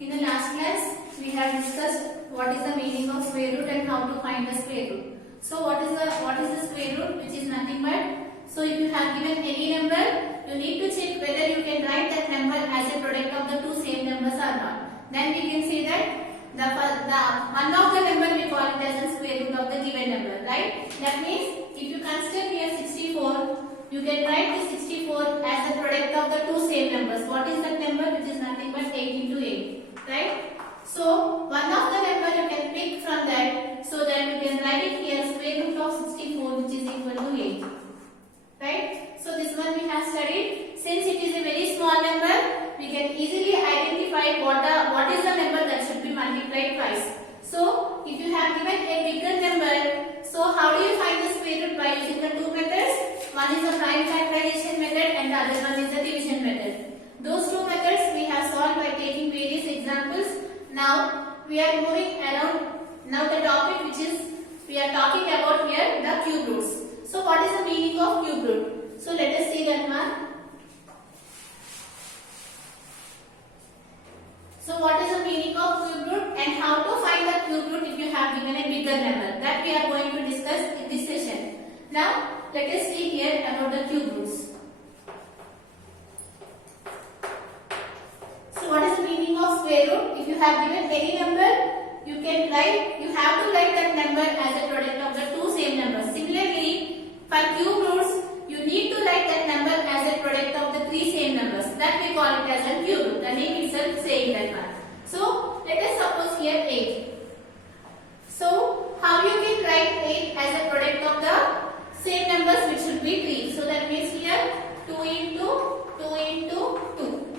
In the last class, we have discussed what is the meaning of square root and how to find the square root. So what is the square root, which is nothing but, so if you have given any number, you need to check whether you can write that number as a product of the two same numbers or not. Then we can say that the one of the number we call it as the square root of the given number, right? That means if you consider here 64, you can write the 64 as a product of the two same numbers. What is that number? Which is nothing but 8 into 8, right? So one of the number you can pick from that, so that you can write it here square root of 64, which is equal to 8, right? So this one we have studied. Since it is a very small number, we can easily identify what is the number that should be multiplied twice. So if you have given a bigger number, so how do you find the square root? By using the two methods. One is the prime factorization method and the other one is the division method. Those two methods we have solved by taking various examples. Now we are moving around. Now the topic which is we are talking about here, the cube roots. So what is the meaning of cube root? So let us see that one. So what is the meaning of cube root and how to find the cube root if you have given a bigger number? That we are going to discuss in this session. Now let us see here about the cube roots. So what is the meaning of square root? If you have given any number, you have to write that number as a product of the two same numbers. Similarly, for cube roots, you need to write that number as a product of the three same numbers. That we call it as a cube root. The name itself saying that one. So let us suppose here 8. So how you can write 8 as a product of the same numbers, which should be 3. So that means here 2 into 2 into 2.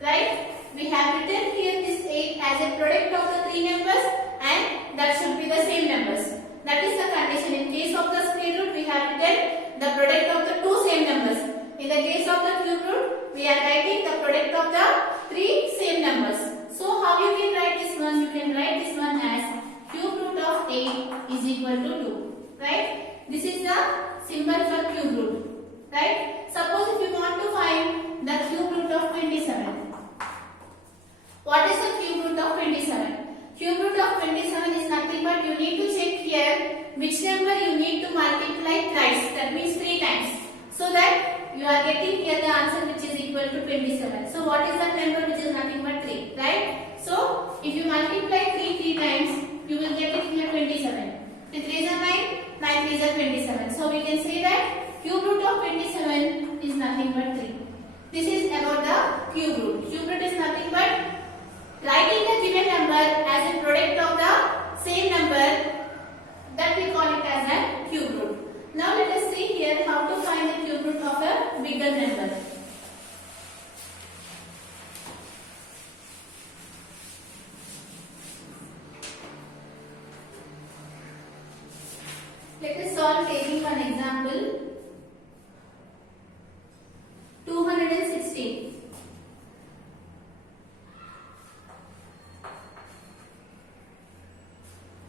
Right? We have written here this 8 as a product of the three numbers and that should be the same numbers. That is the condition. In case of the square root, we have written the product of the two same numbers. In the case of the cube root, we are writing the product of the three same numbers. So how you can write this one? You can write this one as cube root of 8 is equal to 2. Right? This is the symbol for cube root. Right? Suppose if you want to find the cube root of 27. What is the cube root of 27? Cube root of 27 is nothing but you need to check here which number you need to multiply thrice. That means 3 times. So that you are getting here the answer which is equal to 27. So what is that number which is nothing but 3, right? So if you multiply 3 times, you will get it here 27. 3 3s are 9, 9 3s are 27. So we can say that cube root of 27 is nothing but 3. This is about the cube root. Cube root is nothing but writing the given number as a product of the same number, that we call it as a cube root. Now let us see here how to find the cube root of a bigger number. Let us solve taking one example. 216.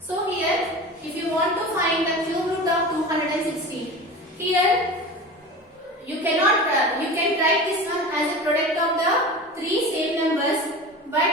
So here, if you want to find the cube root of 216, here you can write this one as a product of the three same numbers, but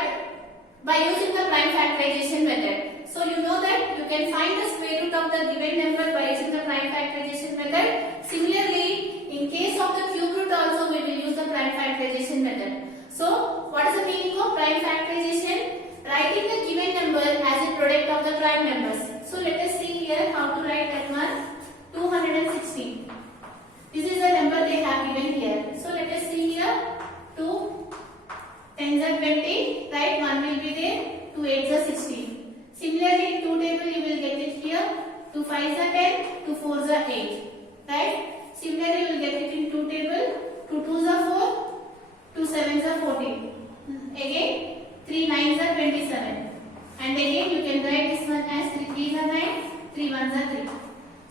by using the prime factorization method. So you know that you can find the square root of the given number by using the prime factorization method. Similarly, in case of the cube root also we will use the prime factorization method. So what is the meaning of prime factorization? Writing the given number as a product of the prime numbers. So let us see here how to write that one. 216. This is the number they have given here. So let us see here. 2 10s are 20. Right, 1 will be there. 2 8s are 16. Similarly, in 2 table you will get it here. 2 5s are 10. 2 4s are 8. Right. Similarly, you will get it in 2 table. 2 2s are 4. 2 7s are 14. Again. 3 9s are 27. And again you can write this one as 3 3s are 9, 3 1s are 3.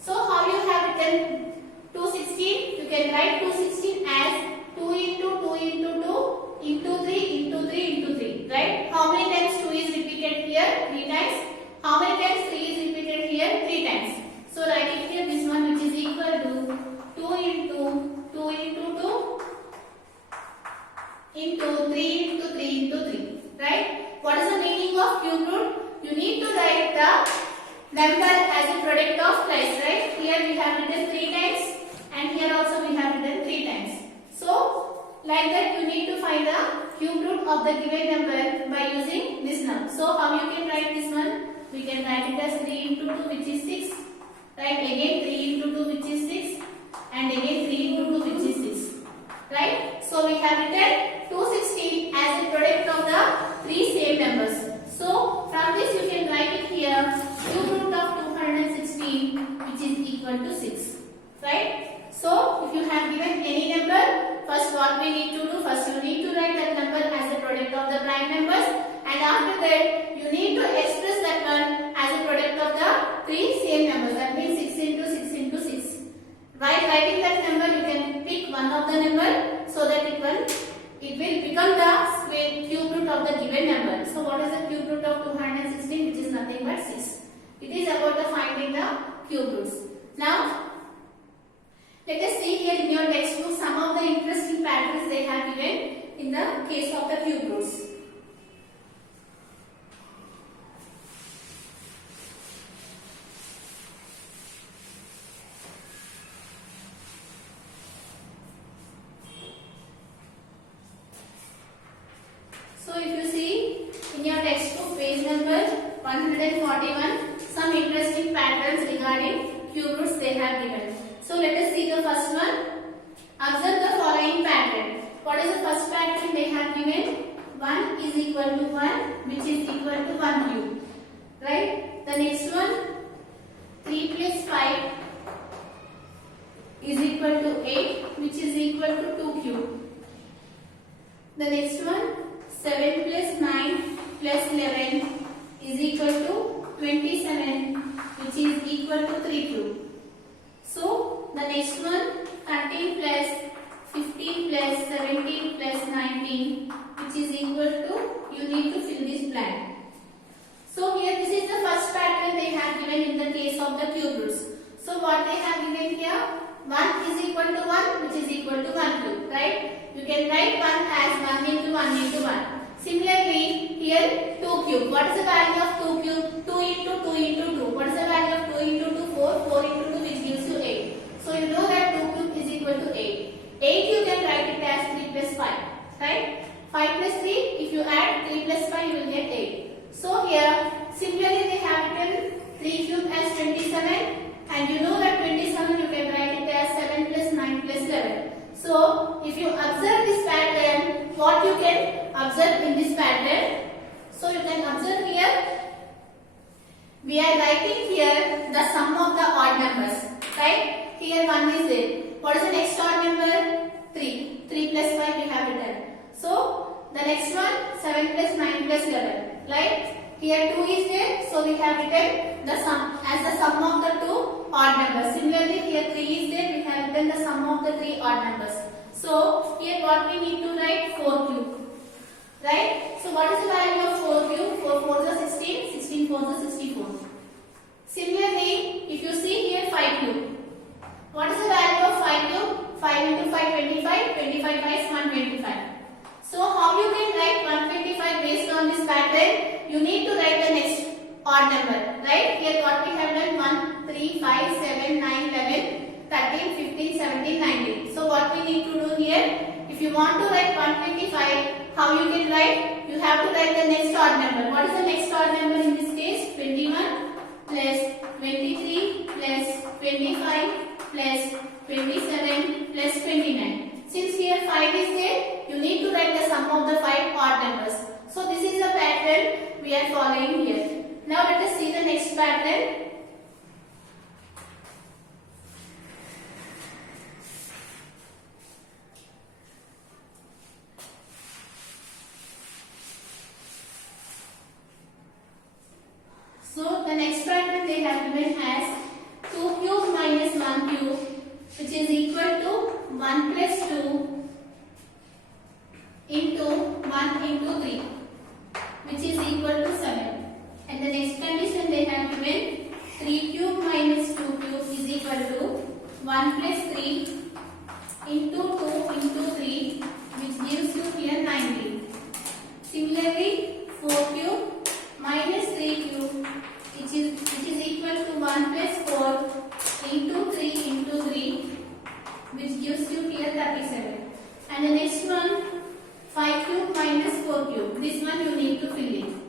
So how you have written 216? You can write 216 as 2 into 2 into 2 into 3 into 3 into 3. Right? How many times 2 is repeated here? 3 times. How many times 3 is repeated here? 3 times. So write it here this one which is equal to 2 into 2 into 2 into 3 into 3 into 3. Right? What is the meaning of cube root? You need to write the number as a product of twice, right? Here we have written 3 times and here also we have written 3 times. So, like that you need to find the cube root of the given number by using this number. So, how you can write this one? We can write it as 3 into 2 which is 6. Right? Again 3 into 2 which is 6 and again 3 into 2 which is 6. Right? So, we have written 216 as a product of the 3 same numbers. So, from this you can write it here cube root of 216 which is equal to 6. Right? So, if you have given any number, first what we need to do? First you need to write that number as a product of the prime numbers and after that you need to express that one as a product of the 3 same numbers. That means 6 into 6 into 6. While writing that number you can pick one of the number so that it will become the square cube root of the given number. So what is the cube root of 216 which is nothing but 6. It is about the finding the cube roots. Now let us see here in your textbook some of the interesting patterns they have given in the case of the cube roots. So if you see in your textbook page number 141, some interesting patterns regarding cube roots they have given. So let us see the first one. Observe the following pattern. What is the first pattern they have given? 1 is equal to 1 which is equal to 1 cube. Right? The next one 3 plus 5 is equal to 8 which is equal to 2 cube. The next one 7 plus 9 plus 11 is equal to 27 which is equal to 3 cube. So, the next one 13 plus 15 plus 17 plus 19 which is equal to, you need to fill this blank. So, here this is the first pattern they have given in the case of the cube roots. So, what they have given here? 1 is equal to 1 which is equal to 1 cube, right? You can write 1 as 1 into 1 into 1. Similarly, here 2 cube. What is the value of 2 cube? 2 into 2 into 2. What is the value of 2 into 2? 4. 4 into 2 which gives you 8. So you know that 2 cube is equal to 8. 8 you can write it as 3 plus 5. Right? 5 plus 3, if you add 3 plus 5 you will get 8. So here, similarly they have written 3 cube as 27 and you know that 27 you can write it as 7 plus 9 plus 11. So if you observe this pattern, what you can observe in this pattern? So you can observe here, we are writing here the sum of the odd numbers, right? Here 1 is there. What is the next odd number? 3. 3 plus 5 we have written. So the next one 7 plus 9 plus 11, right? Here 2 is there, so we have written the sum as the sum of the 2 odd numbers. Similarly, here 3 is there, we have written the sum of the 3 odd numbers. So here what we need to write? 4 cube. Right? So what is the value of 4 cube? 4 4s are 16, 16 4s are 64. Similarly, if you see here 5 cube. What is the value of 5 cube? 5 into 5 25, 25 5 125. So how you can write 125 based on this pattern? You need to write the next odd number. Right? Here what we have done 1, 3, 5, 7, 9, 11, 13, 15, 17, 19. So what we need to do here? If you want to write 125, how you can write? You have to write the next odd number. What is the next odd number in this case? 21 plus 23 plus 25 plus 27 plus 29. Since here 5 is there, you need to write the sum of the 5 odd numbers. So this is the pattern we are following here. Now let us see the next pattern. So the next pattern they have given as 2 cube minus 1 cube which is equal to 1 plus 2 into 1 into 3 which is equal to 7. And the next condition they have given 3 cube minus 2 cube is equal to 1 plus 3 into 2 into 3 which gives you here 19. Similarly 4 cube cube. This one you need to fill in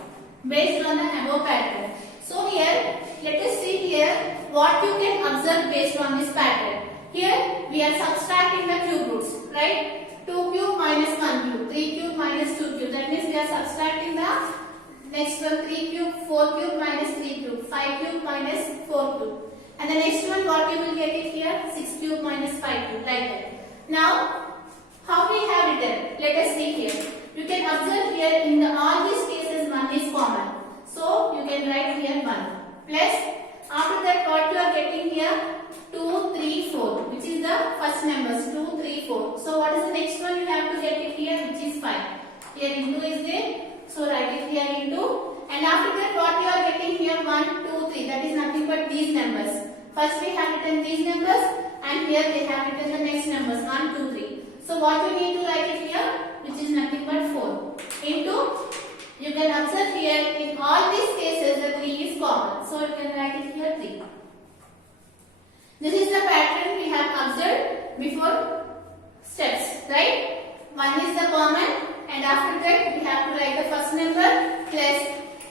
based on the above pattern. So here, let us see here what you can observe based on this pattern. Here we are subtracting the cube roots, right? 2 cube minus 1 cube, 3 cube minus 2 cube. That means we are subtracting the next one 3 cube, 4 cube minus 3 cube, 5 cube minus 4 cube. And the next one what you will get it here 6 cube minus 5 cube, like that. Now how we have written? Let us see here. You can observe here in all these cases 1 is common. So you can write here 1 plus after that what you are getting here 2, 3, 4, which is the first numbers 2, 3, 4. So what is the next one you have to get it here, which is 5. Here into is there. So write it here into. And after that what you are getting here 1, 2, 3. That is nothing but these numbers. First we have written these numbers and here they have written the next numbers 1, 2, 3. So what you need to write it here, which is nothing but 4 into. You can observe here in all these cases the 3 is common. So you can write it here 3. This is the pattern we have observed before steps, right? 1 is the common and after that we have to write the first number plus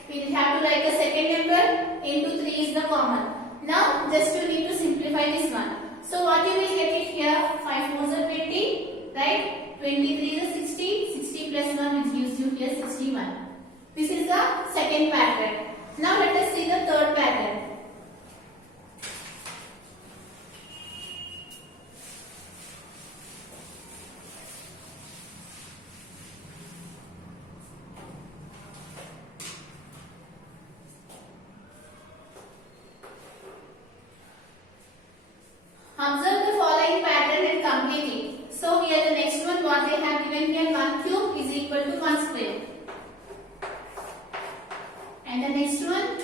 we have to write the second number into 3 is the common. Now just you need to simplify this one. So what you will get it here 5 4s are 20, right? 23 is 60, 60 plus 1 which gives you here 61. This is the second pattern. Now let us see the third pattern. Observe the following pattern and complete it. So here the next one what they have given here 1 cube is equal to 1 square. And the next one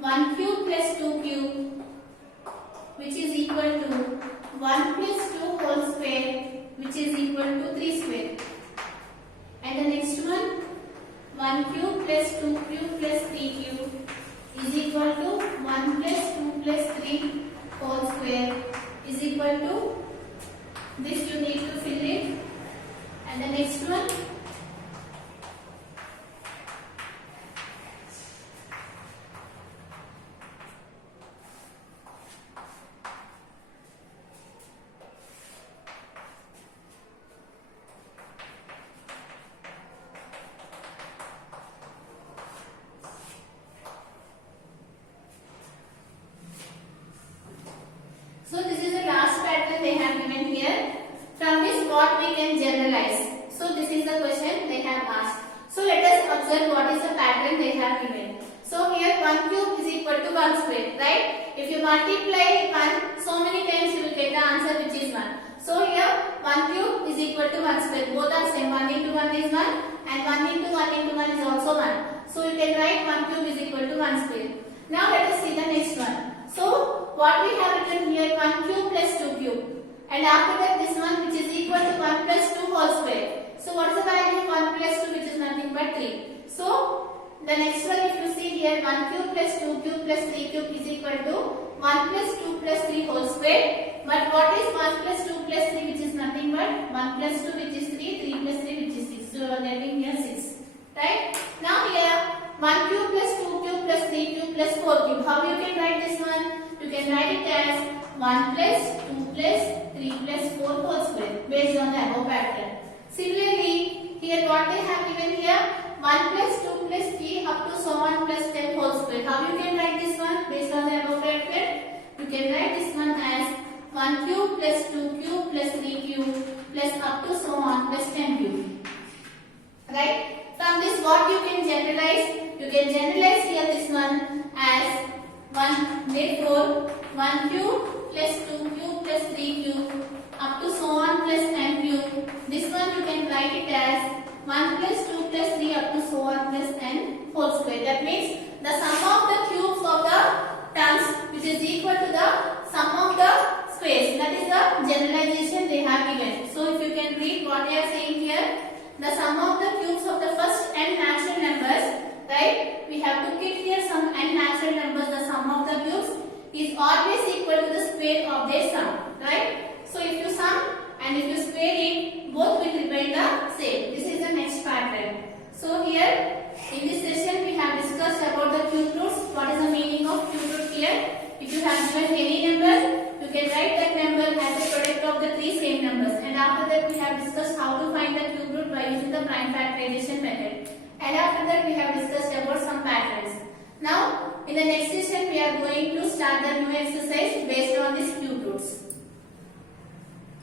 1 cube plus 2 cube which is equal to 1 plus 2 whole square which is equal to 3 square. And the next one 1 cube plus 2 cube plus 3 cube is equal to 1 plus 2 plus 3 whole square is equal to this you need to fill it. And the next one so this is the last pattern they have given here. From this what we can generalize. So this is the question they have asked. So let us observe what is the pattern they have given. So here 1 cube is equal to 1 square, right? If you multiply 1 so many times you will get the answer which is 1. So here 1 cube is equal to 1 square. Both are same. 1 into 1 is 1 and 1 into 1 into 1 is also 1. So you can write 1 cube is equal to 1 square. Now let us see the next one. So what we have written here 1 cube plus 2 cube and after that this one which is equal to 1 plus 2 whole square. So what is the value of 1 plus 2 which is nothing but 3. So the next one if you see here 1 cube plus 2 cube plus 3 cube is equal to 1 plus 2 plus 3 whole square. But what is 1 plus 2 plus 3 which is nothing but 1 plus 2 which is 3, 3 plus 3 which is 6. So you are getting here 6. Right? Now here 1 cube plus 2 cube plus 3 cube plus 4 cube. How you can write this one? You can write it as 1 plus 2 plus 3 plus 4 whole square based on the above pattern. Similarly, here what they have given here 1 plus 2 plus 3 up to so on plus 10 whole square. How you can write this one based on the above pattern? You can write this one as 1 cube plus 2 cube plus 3 cube plus up to so on plus 10 cube. Right? From this what you can generalize? You can generalize here this one as 1, therefore 1 cube plus 2 cube plus 3 cube up to so on plus 10 cube. This one you can write it as 1 plus 2 plus 3 up to so on plus 10 whole square. That means the sum of the cubes of the terms which is equal to the sum of the squares. That is the generalization they have given. So if you can read what they are saying here, the sum of the cubes of the first n natural numbers, right? We have to keep here some n natural numbers. The sum of the cubes is always equal to the square of their sum, right? So if you sum and if you square it, both will remain the same. This is the next pattern. So here here. If you have given any number, you can write that number as a product of the three same numbers. And after that, we have discussed how to find the cube root by using the prime factorization method. And after that, we have discussed about some patterns. Now, in the next session, we are going to start the new exercise based on these cube roots.